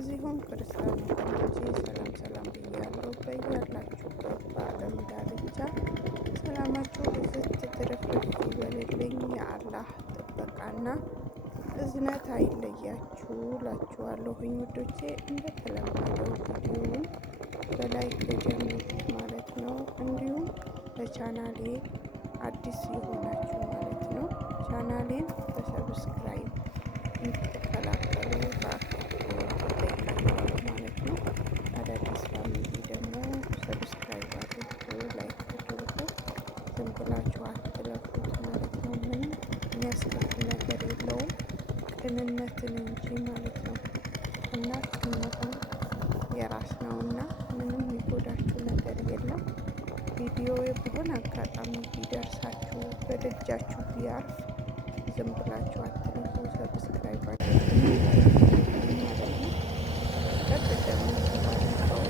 እንደዚሁም ክርስቲያን ወገኖቼ ሰላም ብያለሁ። በያላችሁበት በዓለም ዳርቻ ሰላማችሁ ብዝት ትርፍርፍ ይበልልኝ። የአላህ ጥበቃና እዝነት አይለያችሁ እላችኋለሁኝ ውዶቼ። እንደተለመደው ቪዲዮውን በላይክ ጀምሩት ማለት ነው። እንዲሁም ለቻናሌ አዲስ የሆናችሁ ማለት ነው ቻናሌን በሰብስክራይብ እንድትቀላቀሉ በአክብሮት እጠይቃለሁ ማለት ነው። አዳዲስ ፋሚሊ ደግሞ ሰብስክራይብ አድርጉ፣ ላይክ አድርጉ። ዝም ብላችሁ አትለፉት ማለት ነው። ምንም የሚያስከፍል ነገር የለውም ቅንነትን እንጂ ማለት ነው። እና ቅን መሆን የራስ ነውና ምንም የሚጎዳችሁ ነገር የለም። ቪዲዮ በሆነ አጋጣሚ ቢደርሳችሁ በደጃችሁ ቢያርፍ ዝም ብላችሁ አትለፉ፣ ሰብስክራይብ አድርጉ ማለት ነው። ቀጥታ ደግሞ ባለፈው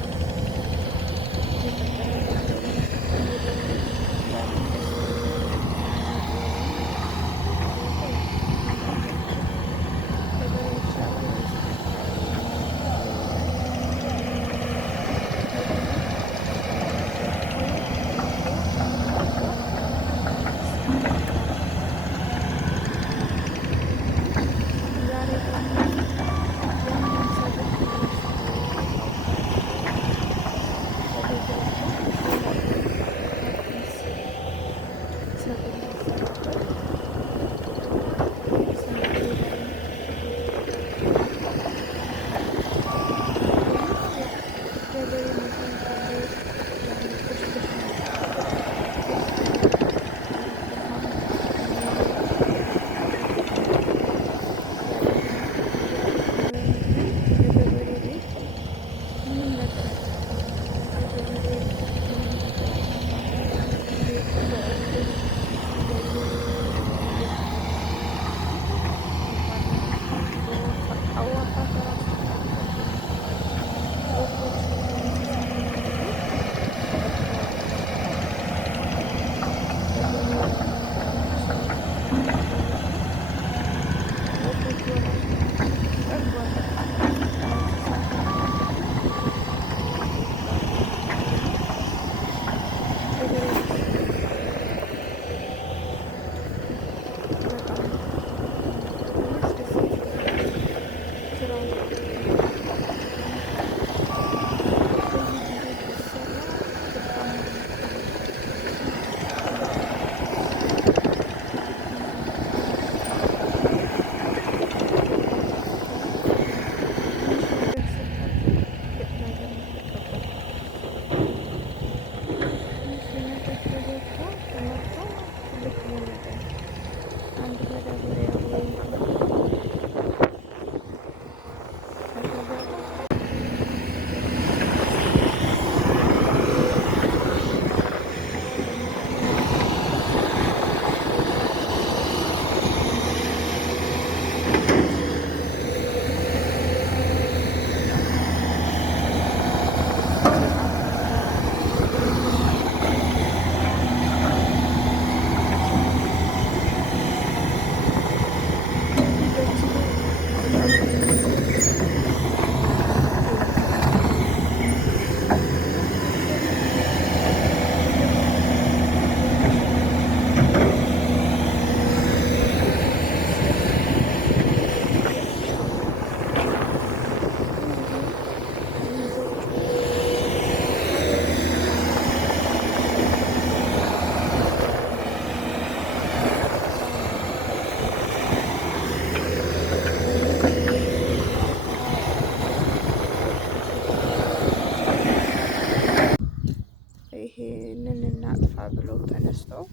ይሄንን እናጥፋ ብለው ተነስተው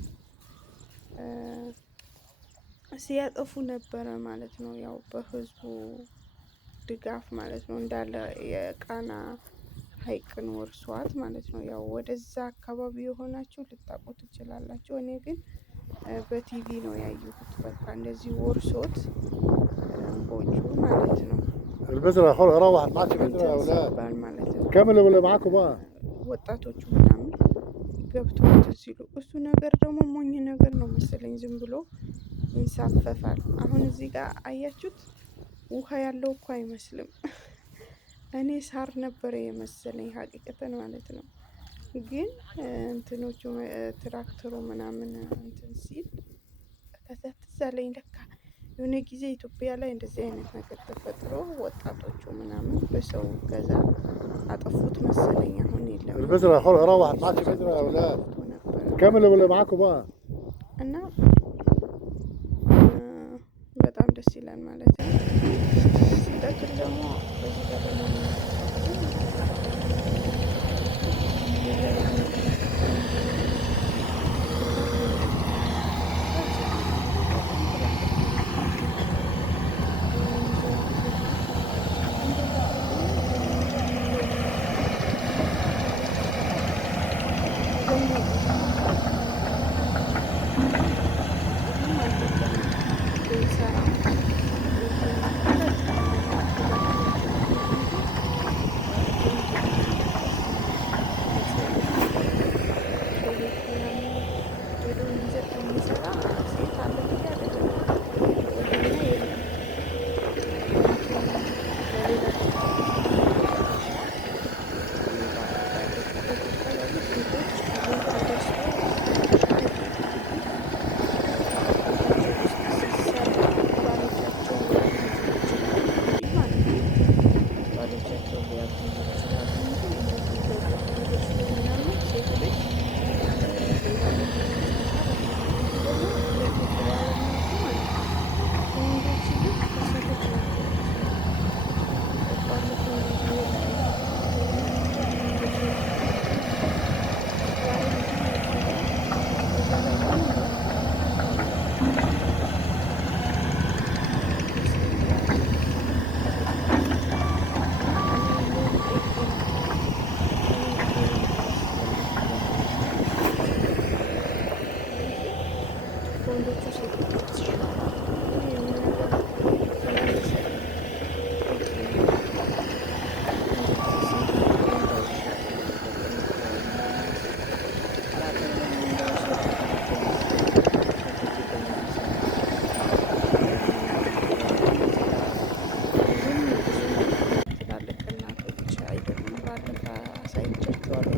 ሲያጠፉ ነበረ ማለት ነው። ያው በህዝቡ ድጋፍ ማለት ነው። እንዳለ የቃና ሐይቅን ወርሷት ማለት ነው። ያው ወደዛ አካባቢ የሆናችሁ ልታውቁ ትችላላችሁ። እኔ ግን በቲቪ ነው ያየሁት። በቃ እንደዚህ ወርሶት እምቦጩ ማለት ነው። البذرة روحت معك البذرة يا أولاد ማለት ነው። كملوا ولا معاكم بقى ወጣቶቹ ምናምን ገብተውት ሲሉ እሱ ነገር ደግሞ ሞኝ ነገር ነው መሰለኝ ዝም ብሎ ይንሳፈፋል። አሁን እዚህ ጋር አያችሁት ውሃ ያለው እኮ አይመስልም። እኔ ሳር ነበረ የመሰለኝ ሀቂቀተን ማለት ነው። ግን እንትኖቹ ትራክተሩ ምናምን እንትን ሲል ከዛ ትዝ አለኝ ለካ የሆነ ጊዜ ኢትዮጵያ ላይ እንደዚህ አይነት ነገር ተፈጥሮ ወጣቶቹ ምናምን በሰው እገዛ አጠፉት መሰለኝ። አሁን የለም البذرة روحت ما عادش بذرة يا ولاد. كملوا اللي معاكم بقى. እና በጣም ደስ ይላል ማለት ነው። ሲቀጥል ደግሞ በዚህ ጋር ደግሞ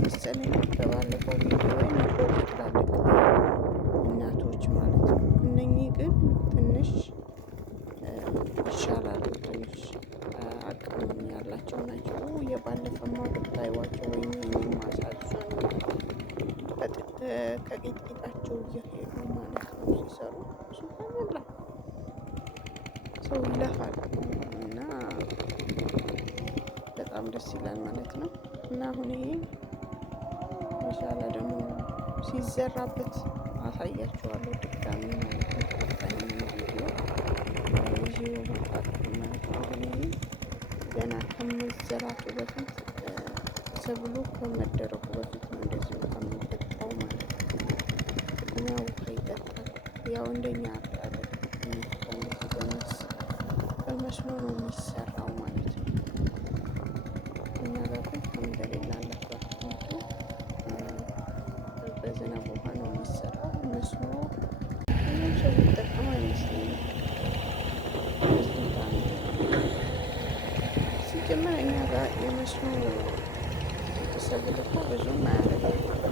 መሰለኝ በባለፈው ቪዲዮ ላይ ነበሩ ትላልቅ እናቶች ማለት ነው። እነኚህ ግን ትንሽ ይሻላሉ፣ ትንሽ አቅም ያላቸው ናቸው። የባለፈማ ብታዩዋቸው ወይም ማሳዙን ከቂጥቂጣቸው እየሄዱ ማለት ነው ሲሰሩ ሱብሃንአላህ ሰው ይለፋል እና በጣም ደስ ይላል ማለት ነው። እና አሁን ይሄ ማሻአላ ደግሞ ሲዘራበት አሳያችኋለሁ ድጋሚ ማለት ነው። ቀጣይ ቪዲዮ ይዤ መጣሁ ማለት ነው። አሁን ይሄ ገና ከመዘራቱ በፊት ሰብሉ ከመደረጉ በፊት ነው እንደዚህ ውሃ የሚጠጣው ማለት ነው። እና ውሃ ይጠጣል። ያው እንደኛ በመስኖ ነው የሚሰራው ማለት ነው። እኛ ጋር ግን አልሐምዱሊላህ በዝናብ ውሃ ነው የሚሰራው። መስኖ ሁሉም ሰው የሚጠቀመው አይመስለኝም። ሲጀመር እኛ ጋር የመስኖ ሰብል እኮ ብዙም አያደርግም።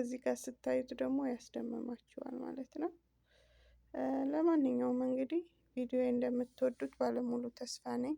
ከዚህ ጋር ስታዩት ደግሞ ያስደምማችኋል ማለት ነው። ለማንኛውም እንግዲህ ቪዲዮ እንደምትወዱት ባለሙሉ ተስፋ ነኝ።